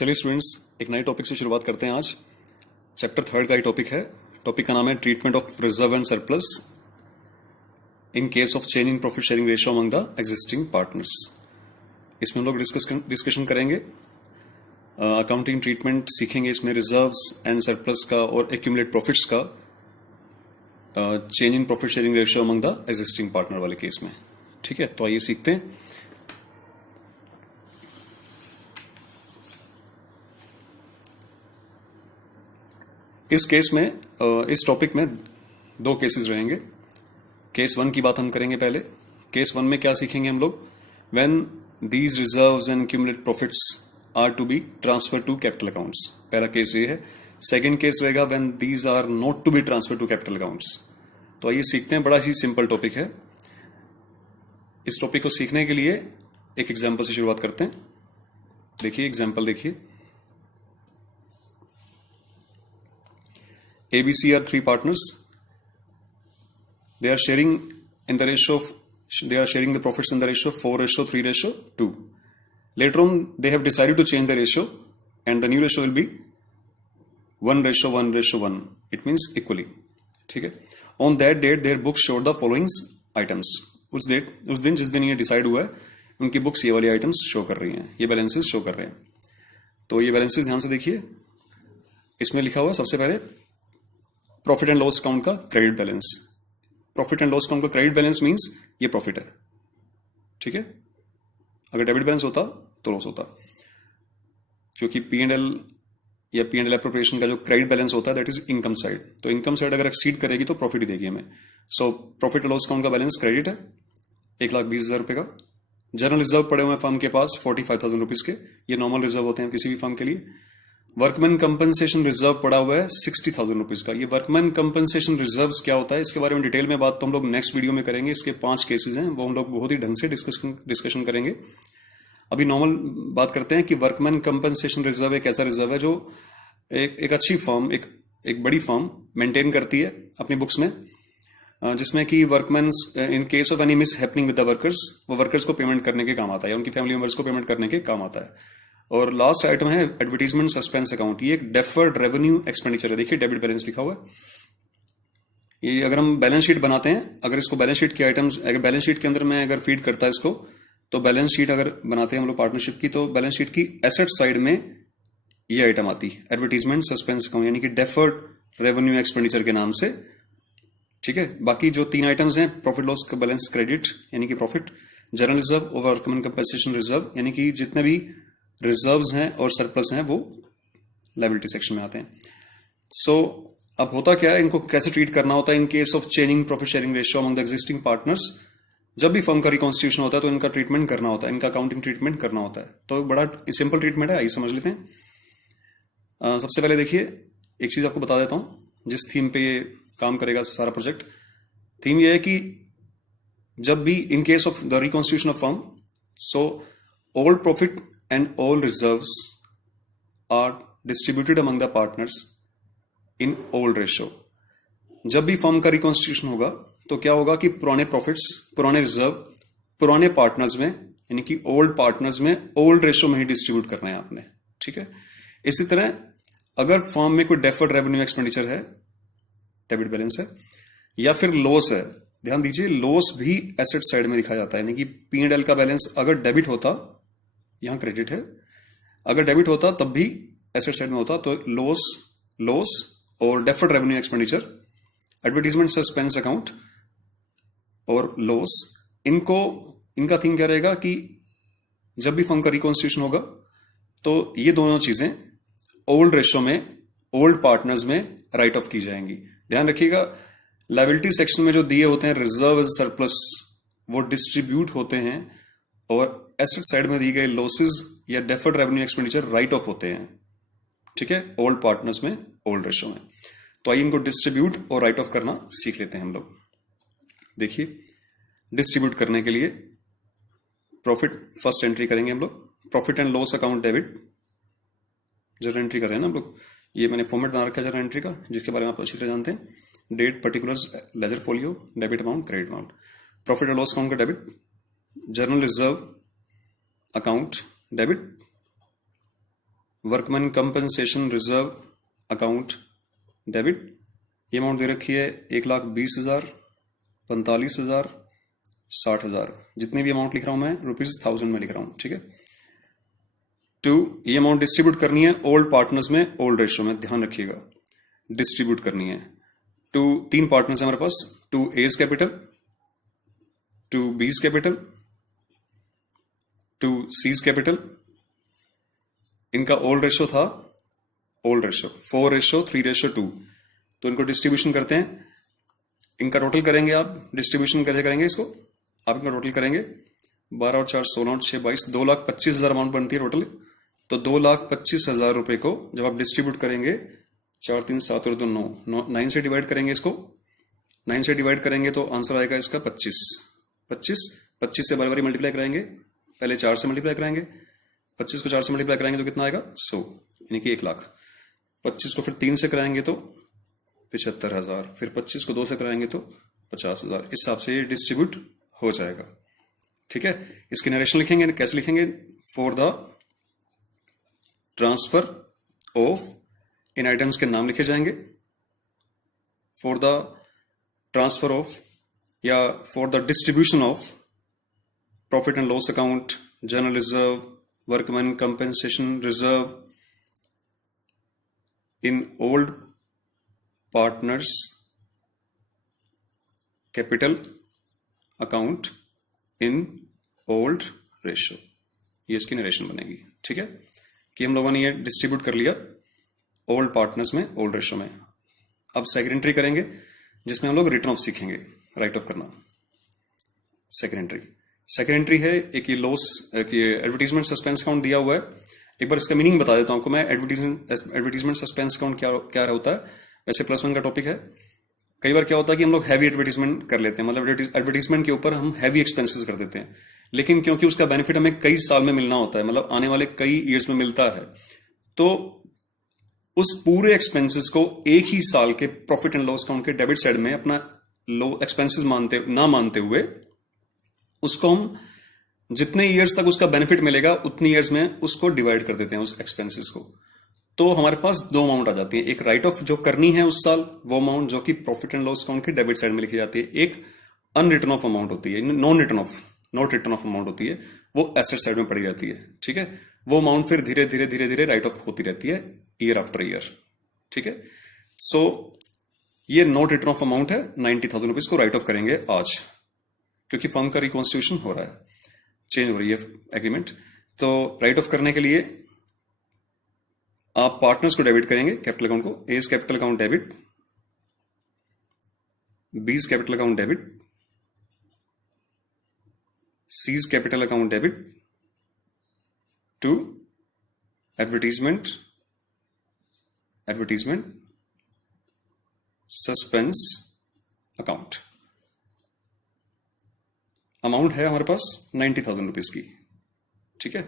चलिए स्टूडेंट्स, एक नए टॉपिक से शुरुआत करते हैं। आज चैप्टर 3 का ही टॉपिक है। टॉपिक का नाम है treatment of reserve and surplus in case of change in profit sharing ratio among the existing partners. इसमें हम लोग डिस्कशन करेंगे, अकाउंटिंग ट्रीटमेंट सीखेंगे। इसमें रिजर्व्स एंड सरप्लस का और एक्यूमुलेट प्रॉफिट्स का change in profit sharing ratio among the existing partner वाले केस में। ठीक है, तो आइए सीखते हैं। इस केस में इस टॉपिक में दो केसेस रहेंगे। केस 1 की बात हम करेंगे पहले। केस 1 में क्या सीखेंगे हम लोग? When these reserves and accumulate profits are to be transfer to capital accounts. पहला केस ये है। सेकंड केस रहेगा when these are not to be transfer to capital accounts. तो आइए सीखते हैं। बड़ा ही सिंपल टॉपिक है। इस टॉपिक को सीखने के लिए एक एग्जाम्पल से शुरुआत करते हैं। देखिए एग्जाम्पल देखिए। ABC are 3 partners. They are sharing the profits in the ratio of 4:3:2. Later on, they have decided to change the ratio, and the new ratio will be 1:1:1. It means equally. ठीक है। On that date, their books showed the following items. उस दिन जिस दिन ये decide हुआ है, उनकी बुक्स ये वाली आइटम्स शो कर रही हैं, ये बैलेंसेस शो कर रहे हैं। तो ये बैलेंसेस ध्यान से देखिए। इसमें लिखा हुआ सबसे पहले प्रॉफिट एंड लॉस अकाउंट का credit balance. Profit and loss account का क्रेडिट बैलेंस मींस ये प्रॉफिट है। ठीक है, अगर डेबिट बैलेंस होता तो लॉस होता, क्योंकि P&L या P&L एप्रोप्रिएशन का जो क्रेडिट बैलेंस होता है दैट इज इनकम साइड। तो इनकम साइड अगर एक्सीड करेगी तो प्रॉफिट ही देगी हमें। So profit and loss account का बैलेंस क्रेडिट है 1,20,000 रुपए का। जनरल रिजर्व पड़े हुए हैं फर्म के पास 45,000 रुपीज के। ये नॉर्मल रिजर्व होते हैं किसी भी फर्म के लिए। वर्कमैन कंपनसेशन रिजर्व पड़ा हुआ है 60,000 रुपीज का। ये वर्कमैन कंपनसेशन रिजर्व क्या होता है, इसके बारे में डिटेल में बात तो हम लोग नेक्स्ट वीडियो में करेंगे। इसके 5 केसेस हैं, वो हम लोग बहुत ही ढंग से डिस्कशन करेंगे। अभी नॉर्मल बात करते हैं कि वर्कमैन कंपनसेशन रिजर्व एक ऐसा रिजर्व है जो एक अच्छी फर्म, एक बड़ी फर्म मेंटेन करती है अपनी बुक्स में, जिसमें कि workman in case of any miss happening with the workers, वो वर्कर्स को पेमेंट करने के काम आता है या उनकी फैमिली मेंबर्स को पेमेंट करने के काम आता है। और लास्ट आइटम है एडवर्टीजमेंट सस्पेंस अकाउंट। ये एक डेफर्ड रेवेन्यू एक्सपेंडिचर है। देखिए डेबिट बैलेंस लिखा हुआ है। ये अगर हम बैलेंस शीट बनाते हैं, अगर इसको बैलेंस शीट के आइटम्स, अगर बैलेंस शीट के अंदर में अगर फीड करता है इसको, तो बैलेंस शीट अगर बनाते हैं हम लोग पार्टनरशिप की, तो बैलेंस शीट की एसेट साइड में ये आइटम आती है एडवर्टीजमेंट सस्पेंस अकाउंट, यानी कि डेफर्ड रेवेन्यू एक्सपेंडिचर के नाम से। ठीक है, बाकी जो 3 आइटम्स हैं, प्रॉफिट लॉस का बैलेंस क्रेडिट यानी कि प्रॉफिट, जनरल रिजर्व और वर्कमैन कंपनसेशन रिजर्व यानी कि जितने भी रिजर्व्स हैं और सरप्लस हैं वो लायबिलिटी सेक्शन में आते हैं। सो अब होता क्या है, इनको कैसे ट्रीट करना होता है in case of changing profit sharing ratio among the existing partners. जब भी फर्म का रिकॉन्स्टिट्यूशन होता है तो इनका ट्रीटमेंट करना होता है, इनका अकाउंटिंग ट्रीटमेंट करना होता है। तो बड़ा सिंपल ट्रीटमेंट है, आइए समझ लेते हैं। सबसे पहले देखिए, एक चीज आपको बता देता हूं जिस थीम पे ये काम करेगा सारा प्रोजेक्ट। थीम ये है कि जब भी in case of the reconstitution of firm, so all profit and all reserves are distributed among the partners in old ratio। जब भी फर्म का रिकॉन्स्टिट्यूशन होगा तो क्या होगा कि पुराने प्रॉफिट्स, पुराने रिजर्व पुराने पार्टनर्स में यानी कि ओल्ड पार्टनर्स में ओल्ड रेशियो में ही डिस्ट्रीब्यूट करना है आपने। ठीक है, इसी तरह अगर फर्म में कोई डेफर्ड रेवेन्यू एक्सपेंडिचर है, डेबिट बैलेंस है, या फिर लॉस है, ध्यान दीजिए लॉस भी एसेट साइड में दिखाया जाता है। यानी कि P&L का बैलेंस अगर डेबिट होता, यहां क्रेडिट है, अगर डेबिट होता तब भी एसेट साइड में होता, तो लॉस और deferred revenue expenditure, advertisement suspense account और लॉस, इनका थिंग क्या रहेगा कि जब भी फर्म का रिकॉन्स्टिट्यूशन होगा तो ये दोनों चीजें ओल्ड रेशियो में, ओल्ड पार्टनर्स में राइट ऑफ की जाएंगी। ध्यान रखिएगा, लायबिलिटी सेक्शन में जो दिए होते हैं रिजर्व सरप्लस, वो डिस्ट्रीब्यूट होते हैं, और एसेट साइड में दी गई लॉसेस या deferred revenue expenditure right of होते हैं। ठीक है, ओल्ड पार्टनर्स में, ओल्ड रेशियो में। तो आइए इनको डिस्ट्रीब्यूट और राइट ऑफ करना सीख लेते हैं हम लोग। देखिए डिस्ट्रीब्यूट करने के लिए प्रॉफिट फर्स्ट एंट्री करेंगे हम लोग। Profit and loss account debit journal entry कर रहे हैं ना हम लोग। ये मैंने फॉर्मेट बना रखा है जर्नल एंट्री का, जिसके बारे में आप अच्छी तरह जानते हैं। Date, particulars, ledger folio, debit amount, credit amount. Profit and loss account का debit, general reserve account debit, workman compensation reserve account debit, ये अमाउंट दे रखी है 1,20,000, 45,000, 60,000, जितनी भी अमाउंट लिख रहा हूं मैं ₹1000 में लिख रहा हूं, ठीक है। 2, ये अमाउंट डिस्ट्रीब्यूट करनी है ओल्ड पार्टनर्स में, ओल्ड रेशियो में, ध्यान रखिएगा, डिस्ट्रीब्यूट करनी है। 3 पार्टनर्स है हमारे पास, 2 A's capital, 2 B's capital, 2 C's capital. इनका ओल्ड रेशियो था, ओल्ड रेशियो 4:3:2, तो इनको डिस्ट्रीब्यूशन करते हैं। इनका टोटल करेंगे आप, डिस्ट्रीब्यूशन कैसे करेंगे इसको, आप इनका टोटल करेंगे 12 और 4 16 और 6 22, 2,25,000 अमाउंट बनती है टोटल। तो 2,25,000 रुपए को जब आप डिस्ट्रीब्यूट करेंगे, 4 3 7 और 2 9, 9 से डिवाइड करेंगे इसको, 9 से डिवाइड करेंगे तो आंसर आएगा इसका 25 से बारी बारी मल्टीप्लाई कराएंगे, पहले 4 से मल्टीप्लाई कराएंगे, 25 को 4 से मल्टीप्लाई कराएंगे तो कितना आएगा 100, यानी कि 1 लाख। 25 को फिर 3 से कराएंगे तो 75,000, फिर 25 को 2 से कराएंगे तो 50,000। इस हिसाब से ये डिस्ट्रीब्यूट हो जाएगा, ठीक है। इसकी नरेशन लिखेंगे, कैसे लिखेंगे, for the transfer of, in items के नाम लिखे जाएंगे, फॉर द ट्रांसफर ऑफ या for the distribution of profit and loss account, general reserve, workman compensation reserve in old partners capital account in old ratio, ये इसकी narration बनेगी, ठीक है। कि हम लोगों ने ये डिस्ट्रीब्यूट कर लिया ओल्ड पार्टनर्स में, ओल्ड रेशियो में। अब सेकंड एंट्री करेंगे जिसमें हम लोग रिटर्न ऑफ सीखेंगे, राइट ऑफ करना। सेकंड एंट्री है एक ये लॉस, ये एडवर्टीजमेंट सस्पेंस अकाउंट दिया हुआ है। एक बार इसका मीनिंग बता देता हूं आपको मैं, एडवर्टीजमेंट सस्पेंस अकाउंट क्या होता है। वैसे +1 का टॉपिक है। कई बार क्या होता है कि हम लोग हैवी एडवर्टीजमेंट कर लेते हैं, मतलब एडवर्टीजमेंट के ऊपर हम हैवी एक्सपेंसेस कर देते हैं, लेकिन क्योंकि उसका बेनिफिट हमें कई साल में मिलना होता है, मतलब आने वाले कई ईयर्स में मिलता है, तो उस पूरे एक्सपेंसेस को एक ही साल के प्रॉफिट एंड लॉस अकाउंट के डेबिट साइड में अपना लो एक्सपेंसेस मानते हुए उसको हम जितने ईयर्स तक उसका बेनिफिट मिलेगा उतनी ईयर्स में उसको डिवाइड कर देते हैं उस एक्सपेंसेस को। तो हमारे पास 2 अमाउंट आ जाती है, एक राइट ऑफ जो करनी है उस साल, वो अमाउंट जो कि प्रॉफिट एंड लॉस अकाउंट की डेबिट साइड में लिखी जाती है, एक अनरिटर्न ऑफ अमाउंट होती है, नॉट रिटर्न ऑफ अमाउंट होती है, वो एसेट साइड में पड़ी रहती है, ठीक है। वो अमाउंट फिर धीरे धीरे राइट ऑफ होती रहती है ईयर आफ्टर ईयर, ठीक है। सो ये नॉट रिटर्न ऑफ अमाउंट है, 90,000 रुपीज को राइट ऑफ करेंगे आज, क्योंकि फर्म का रिकॉन्स्टिट्यूशन हो रहा है, चेंज हो रही है एग्रीमेंट। तो राइट ऑफ करने के लिए आप पार्टनर्स को डेबिट करेंगे, कैपिटल अकाउंट को, A's capital account debit, B's capital account debit, C's capital account debit to advertisement suspense account. Amount है हमारे पास 90,000 रुपीज की, ठीक है।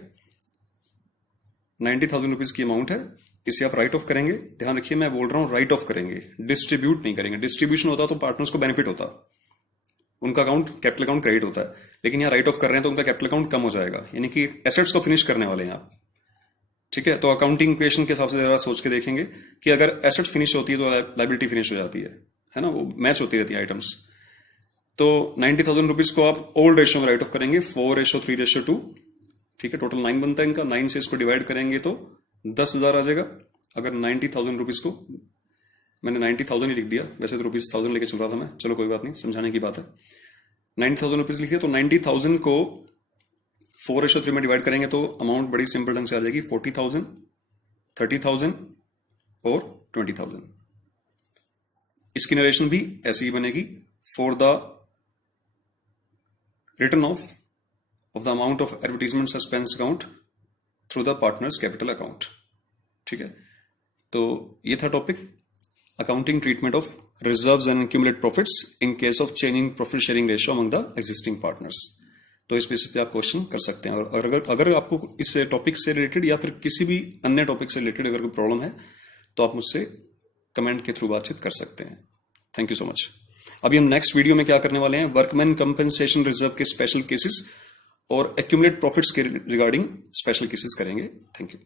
90,000 रुपीज की अमाउंट है, इसे आप राइट ऑफ करेंगे। ध्यान रखिए मैं बोल रहा हूं राइट ऑफ करेंगे, डिस्ट्रीब्यूट नहीं करेंगे। डिस्ट्रीब्यूशन होता तो पार्टनर्स को बेनिफिट होता, उनका अकाउंट कैपिटल अकाउंट क्रेडिट होता है, लेकिन यहां राइट ऑफ कर रहे हैं तो उनका कैपिटल अकाउंट कम हो जाएगा, यानी कि एसेट्स को फिनिश करने वाले हैं आप, ठीक है। तो अकाउंटिंग इक्वेशन के हिसाब से जरा सोच के देखेंगे कि अगर एसेट्स फिनिश होती है तो लायबिलिटी फिनिश हो जाती है ना, वो मैच होती रहती है आइटम्स। तो 90,000 रुपीज को आप ओल्ड रेशियो में राइट ऑफ करेंगे, 4:3:2, ठीक है। टोटल 9 बनता है इनका, 9 से इसको डिवाइड करेंगे तो 10,000 आ जाएगा। अगर 90,000 रुपीज को, मैंने 90,000 ही लिख दिया, वैसे तो रुपीज 1000 लेके चल रहा था मैं, चलो कोई बात नहीं, समझाने की बात है। 90,000 रुपीज लिखिए, तो 90,000 को 4:3 में डिवाइड करेंगे तो अमाउंट बड़ी सिंपल ढंग से आ जाएगी, 40,000, 30,000 और 20,000। इसकी नरेशन भी ऐसी ही बनेगी, for the return of the amount of advertisement suspense account through the partners capital account, ठीक है। तो ये था topic, accounting treatment of reserves and accumulate profits in case of changing profit sharing ratio among the existing partners. तो इस basis पे आप question कर सकते हैं, और अगर आपको इस टॉपिक से रिलेटेड या फिर किसी भी अन्य टॉपिक से रिलेटेड अगर कोई प्रॉब्लम है तो आप मुझसे कमेंट के थ्रू बातचीत कर सकते हैं। Thank you so much. अभी हम नेक्स्ट वीडियो में क्या करने वाले हैं, वर्कमैन कंपेंसेशन रिजर्व के स्पेशल केसेस और एक्यूमुलेट प्रॉफिट्स के रिगार्डिंग स्पेशल केसेस करेंगे। Thank you.